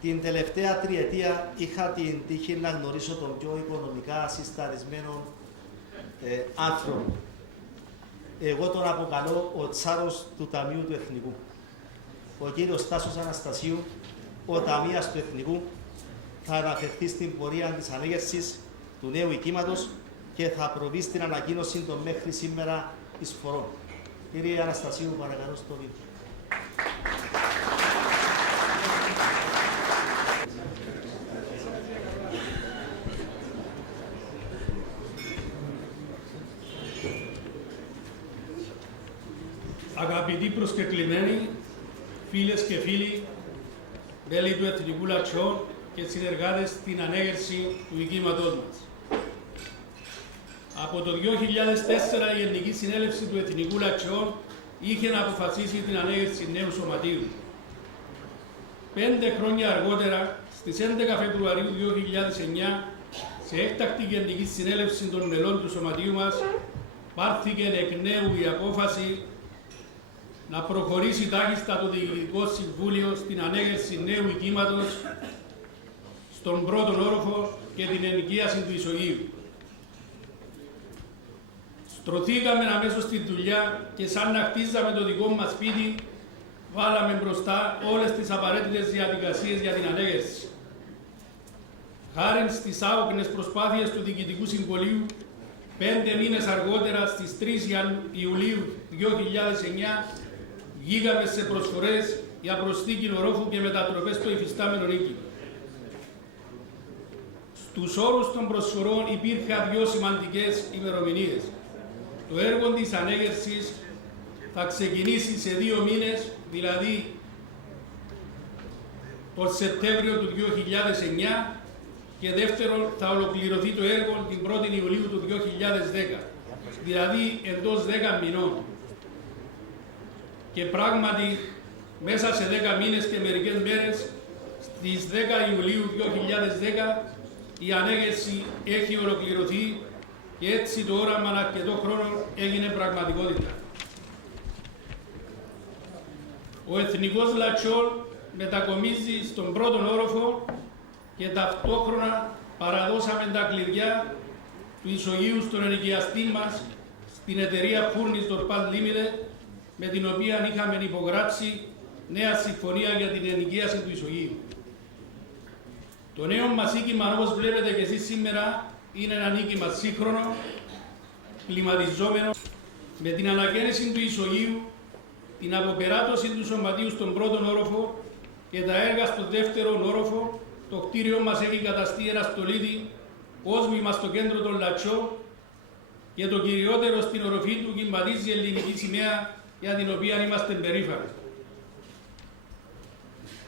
Την τελευταία τριετία είχα την τύχη να γνωρίσω τον πιο οικονομικά συσταρισμένο άνθρωπο. Εγώ τον αποκαλώ ο Τσάρος του Ταμείου του Εθνικού. Ο κύριος Τάσος Αναστασίου, ο Ταμείας του Εθνικού, θα αναφερθεί στην πορεία της ανέγερσης του νέου οικήματος και θα προβεί στην ανακοίνωση των μέχρι σήμερα εισφορών. Κύριε Αναστασίου, παρακαλώ στο βίντεο. Αγαπητοί προσκεκλημένοι, φίλες και φίλοι, μέλη του Εθνικού Λατσιών και συνεργάτες στην ανέγερση του οικήματός μας. Από το 2004 η Ελληνική Συνέλευση του Εθνικού Λατσιών είχε να αποφασίσει την ανέγερση νέου σωματείου. 5 χρόνια αργότερα, στις 11 Φεβρουαρίου 2009, σε έκτακτη Γενική Συνέλευση των μελών του σωματείου μας, πάρθηκε εκ νέου η απόφαση να προχωρήσει τάχιστα το Διοικητικό Συμβούλιο στην ανέγερση νέου οικήματος στον πρώτον όροφο και την ενοικίαση του Ισογείου. Στρωθήκαμε αμέσως στη δουλειά και σαν να χτίζαμε το δικό μας σπίτι, βάλαμε μπροστά όλες τις απαραίτητες διαδικασίες για την ανέγερση. Χάρη στις άοκνες προσπάθειες του Διοικητικού Συμβουλίου, 5 μήνες αργότερα, στις 3 Ιουλίου 2009, βγήκαμε σε προσφορές για προσθήκη ορόφου και μετατροπές στο υφιστάμενο οίκημα. Στους όρους των προσφορών υπήρχαν 2 σημαντικές ημερομηνίες. Το έργο της ανέγερσης θα ξεκινήσει σε 2 μήνες, δηλαδή τον Σεπτέμβριο του 2009, και δεύτερον θα ολοκληρωθεί το έργο την 1η Ιουλίου του 2010, δηλαδή εντός 10 μηνών. Και πράγματι, μέσα σε 10 μήνες και μερικές μέρες, στις 10 Ιουλίου 2010, η ανέγερση έχει ολοκληρωθεί και έτσι το όραμα αρκετό χρόνο έγινε πραγματικότητα. Ο Εθνικός Λατσιών μετακομίζει στον πρώτον όροφο και ταυτόχρονα παραδώσαμε τα κλειδιά του Ισογείου στον ενοικιαστή μας, στην εταιρεία Furnis Dorpat Limited, με την οποία είχαμε υπογράψει νέα συμφωνία για την ενοικίαση του Ισογείου. Το νέο μας οίκημα, όπως βλέπετε και εσείς σήμερα, είναι ένα οίκημα σύγχρονο, κλιματιζόμενο, με την ανακαίνιση του Ισογείου, την αποπεράτωση του σωματείου στον πρώτον όροφο και τα έργα στον δεύτερον όροφο. Το κτίριο μας έχει καταστεί ένα στολίδι κόσμημα στο κέντρο των Λατσιών και το κυριότερο στην οροφή του κυματίζει η ελληνική σημαία, για την οποία είμαστε περήφανοι.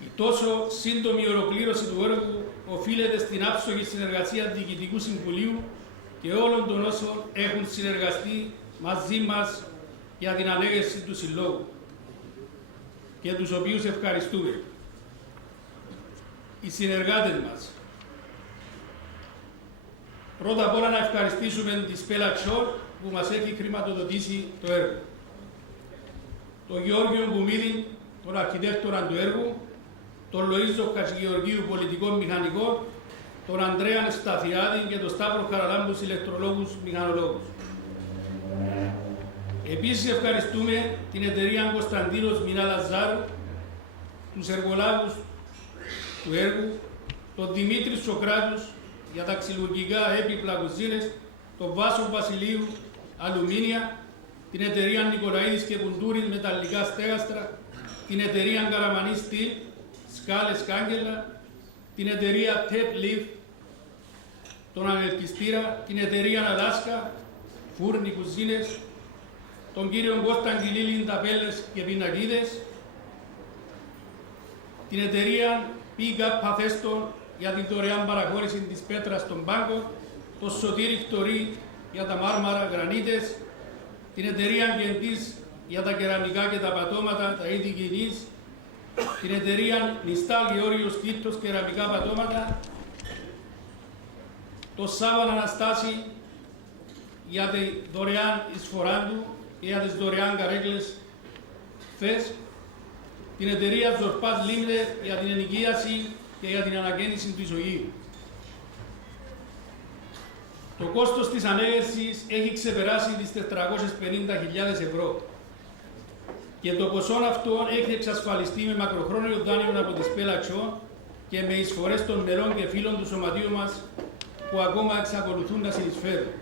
Η τόσο σύντομη ολοκλήρωση του έργου οφείλεται στην άψογη συνεργασία Διοικητικού Συμβουλίου και όλων των όσων έχουν συνεργαστεί μαζί μας για την ανέγερση του Συλλόγου και τους οποίους ευχαριστούμε. Οι συνεργάτες μας. Πρώτα απ' όλα να ευχαριστήσουμε τη Σπέλαξορ που μας έχει χρηματοδοτήσει το έργο. Τον Γεώργιο Μπουμίδη, τον αρχιτέκτορα του έργου, τον Λοΐζο Χατζηγεωργίου, πολιτικό μηχανικό, τον Ανδρέα Σταθιάδη και τον Σταύρο Χαραλάμπους, ηλεκτρολόγους μηχανολόγους. Επίσης ευχαριστούμε την εταιρεία Κωνσταντίνος Μινά Λαζάρου, τους εργολάβους του έργου, τον Δημήτρη Σοκράτους για τα ξυλουργικά έπιπλα κουζίνες, τον Βάσο Βασιλείου Αλουμίνια, την εταιρεία Νικολαίδης και Κουντούρης μεταλλικά στέγαστρα, την εταιρεία Καραμανή Στυλ, σκάλες κάγκελα, την εταιρεία Tep Lift, τον ανελκυστήρα, την εταιρεία Αλάσκα, φούρνοι κουζίνες, τον κύριο Κώστα Αγγιλίλιν ταπέλες και πινακίδες, την εταιρεία Pick-up Παθέστο για την δωρεάν παραχώρηση της πέτρας στον πάγκο, το Σωτήρι Χτωρή για τα μάρμαρα γρανίτες, την εταιρεία Γκεντής για τα κεραμικά και τα πατώματα, τα είδη κοινής, την εταιρεία Νιστάλ Γεώργιος Κύπτος κεραμικά πατώματα, το Σάββαν Αναστάση για τη δωρεάν εισφορά του και για τις δωρεάν καρέκλες φες, την εταιρεία Dorpat Limited για την ενοικίαση και για την ανακαίνιση του ισογείου. Το κόστος της ανέγερσης έχει ξεπεράσει τις 450.000 ευρώ και το ποσό αυτό έχει εξασφαλιστεί με μακροχρόνιο δάνειο από τη Σπέλατσο και με εισφορές των μελών και φίλων του σωματείου μας που ακόμα εξακολουθούν να συνεισφέρουν.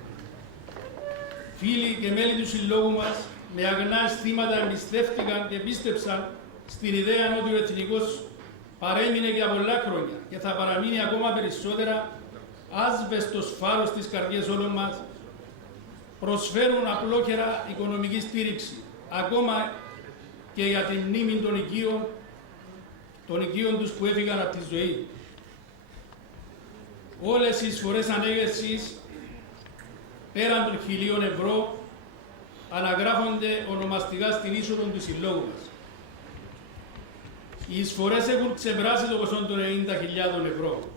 Φίλοι και μέλη του συλλόγου μας με αγνά αισθήματα εμπιστεύτηκαν και πίστεψαν στην ιδέα ότι ο Εθνικός παρέμεινε για πολλά χρόνια και θα παραμείνει ακόμα περισσότερα άσβεστος φάρος στις καρδιές όλων μας, προσφέρουν απλόχερα οικονομική στήριξη, ακόμα και για την μνήμη των οικείων τους που έφυγαν από τη ζωή. Όλες οι εισφορές ανέγερσης, πέραν των 1.000 ευρώ, αναγράφονται ονομαστικά στην είσοδο του συλλόγου μας. Οι εισφορές έχουν ξεπεράσει το ποσό των 90.000 ευρώ.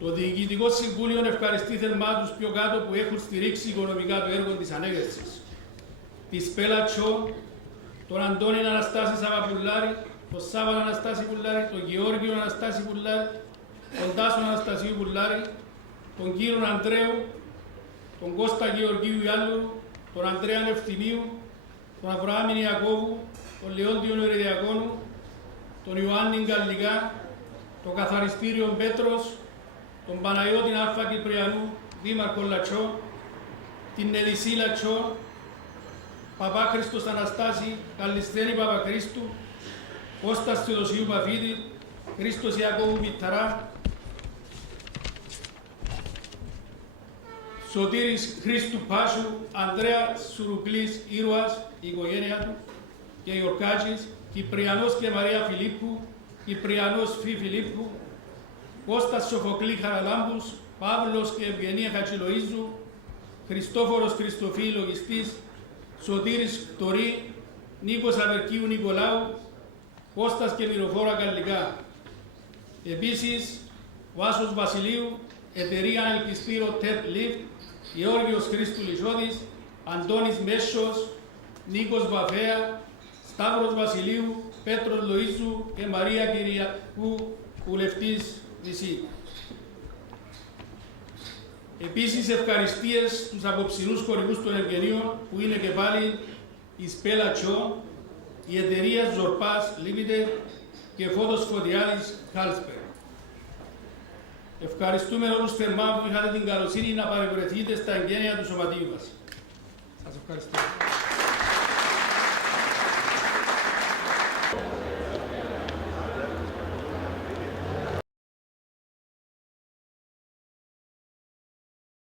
Το Διοικητικό Συμβούλιο ευχαριστεί θερμά τους πιο κάτω που έχουν στηρίξει οικονομικά το έργο της ανέγερσης. Τη Σπέλατσο, τον Αντώνη Αναστάση Σαββαπουλάρη, τον Σάββα Αναστάση Πουλάρη, τον Γεώργιο Αναστάση Πουλάρη, τον Τάσο Αναστασίου Πουλάρη, τον κύριο Αντρέου, τον Κώστα Γεωργίου Ιάλλου, τον Ανδρέα Ευθυμίου, τον Αβραάμ Ιακώβου, τον Λεόντιο Ερεδιακόνου, τον Ιωάννη Γκαλλικά, τον Καθαριστήριο Πέτρος, τον Παναγιώτη Αλφα Κυπριανού, Δήμαρχο Λατσό, την Εδισή Λατσό, Παπάχρηστος Αναστάση, Καλισθένη Παπαχρήστου, Κώστας Θεοδοσίου Παφίδη, Χρήστος Ιακώβου Μηταρά, Σωτήρης Χρήστου Πάσου, Ανδρέα Σουρουκλής Ήρωας, η οικογένεια του και Ιορκάτσης, Κυπριανός και Μαρία Φιλίππου, Κυπριανός Φι Φιλίππου, Κώστας Σοφοκλή Χαραλάμπους, Παύλος και Ευγενία Χατσιλοΐζου, Χριστόφορος Χριστοφή Λογιστής, Σωτήρης Φτωρή, Νίκος Αβερκίου Νικολάου, Κώστας και Μυροφόρα Καλλικά. Επίσης, Βάσος Βασιλείου, Εταιρεία Ελκυστήρο ΤΕΠ Lift, Γεώργιος Χρήστου Λυσόδης, Αντώνης Μέσος, Νίκος Βαφέα, Σταύρος Βασιλείου, Πέτρος Λοΐζου και Μαρία Κυριακού, βουλευτής Νησί. Επίσης, ευχαριστίες στους απόψινούς χορηγούς των Ευγενείων, που είναι και πάλι η Σπέλατσο, η εταιρεία Ζορπάς Limited και Φώτος Φωτιάδης Χάλσπερ. Ευχαριστούμε όλους θερμά που είχατε την καλοσύνη να παρευρεθείτε στα εγγένεια του σωματείου μας. Σας ευχαριστώ.